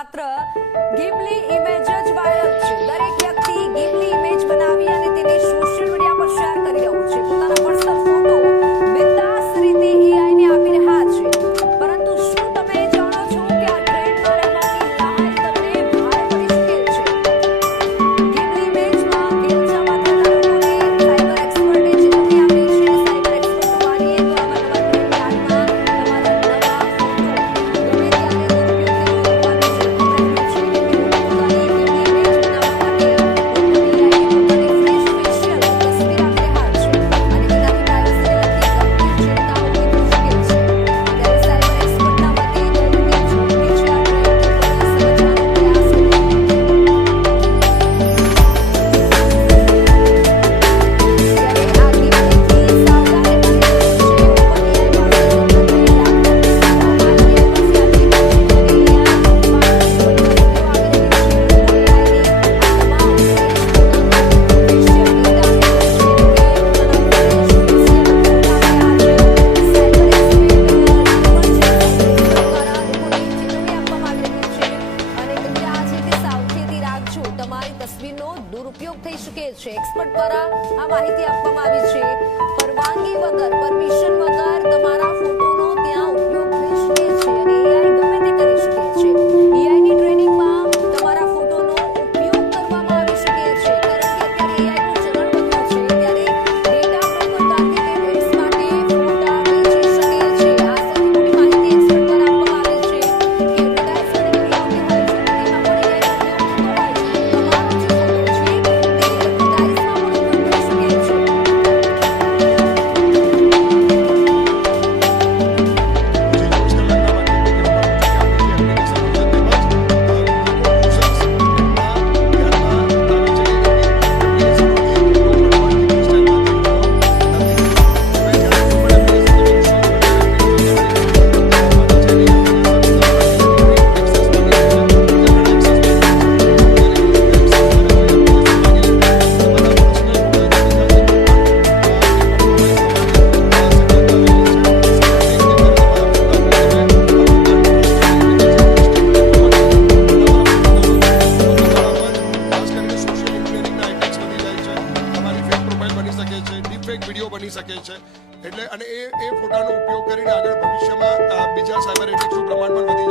માત્ર ગિમલી ઇમેજ જ વાયરલ છે। દરેક વ્યક્તિ ગિમલી ઇમેજ બનાવી અને તેને સોશિયલ મીડિયા પર શેર કરી રહ્યું છે। પોતાના પર્સનલ ફોટો બિંદાસ રીતે એઆઈ ને આપી રહ્યા છે। પરંતુ શું તમે જાણો છો કે આ ટ્રેન્ડમાં રહેવાની લહાઈ તમને ભારે પડી શકે છે? ગિમલી ઇમેજમાં ગેલચામાં થયેલા લોકોને સાયબર એક્સપર્ટે ચેતવણી આપી છે। સાયબર એક્સપર્ટો માનીએ તો આવા નવા ટ્રેન્ડની આડમાં તમારા નવા ફોટો ગમે ત્યારે દુરુપયોગ થવાનો જોખમ રહેલું છે। કે લોકો પોતાની ગિમલી ઇમેજ બનાવવા માટે એઆઈને પોતાની ફ્રેશ ફેશિયલ તસવીર આપી રહ્યા છે અને તેનાથી પ્રાઇવસીને લગતી ગંભીર ચિંતાઓ ઉભી થઈ શકે છે। ત્યારે સાયબર એક્સપર્ટના મતે કઈ રીતે ઝડપી છે આ ટ્રેન્ડ તે પણ સમજવાનો પ્રયાસ કરીએ। ત્યારે આ ગિમલીથી સાવધાન રહેવાની જરૂર છે। ઓપનએઆઈ પાસે સતત 2 લાખ તસવીરો માહિતી પાસે આવી રહી છે અને એઆઈ પાસે ઘણી તસવીરો આવી રહી છે। લોકો એઆઈની આ તમામ ફ્રેશ પોતાનો ફેશિયલ ડેટા આપી રહ્યા છે, એટલે કે પોતાના ફ્રેશ ફેશિયલ ફોટા આપી રહ્યા છે। સાયબર એક્સપર્ટ દ્વારા લોકોને ચેતવણી આપવામાં આવી રહી છે અને કહી રહ્યા છે કે સાવચેતી રાખજો, તમારી તસવીરનો દુરુપયોગ થઈ શકે છે। એક્સપર્ટ દ્વારા આ માહિતી આપવામાં આવી છે। પરવાનગી વગર, પરમિશન વગર તમારા ફોટોનો ત્યાં ઉપયોગ થઈ શકે છે અને એઆઈ ગમે તે કરી શકે છે। એઆઈની ટ્રેનિંગમાં તમારા ફોટોનો ઉપયોગ કરવામાં આવી શકે છે, કારણ કે અત્યારે એઆઈનું ચલણ વધ્યું છે। ત્યારે ડેટા બ્રોકર ટાર્ગેટેડ એડ્સ માટે ફોટા વેચી શકે છે। આ સૌથી મોટી માહિતી એક્સપર્ટ દ્વારા આપવામાં આવી છે કે એડવર્ટાઇઝ ઘણી બધી આવતી હોય છે અને તેમાં પણ એઆઈનો ઉપયોગ થતો હોય છે, તો તમારો જે ફોટો છે તે એડવર્ટાઇઝમાં પણ ઉપયોગ થઈ શકે છે। ડીપફેક વિડીયો બની શકે છે એટલે અને એ ફોટાનો ઉપયોગ કરીને આગળ ભવિષ્યમાં બીજા સાયબર એટેક્સનું પ્રમાણ પણ વધી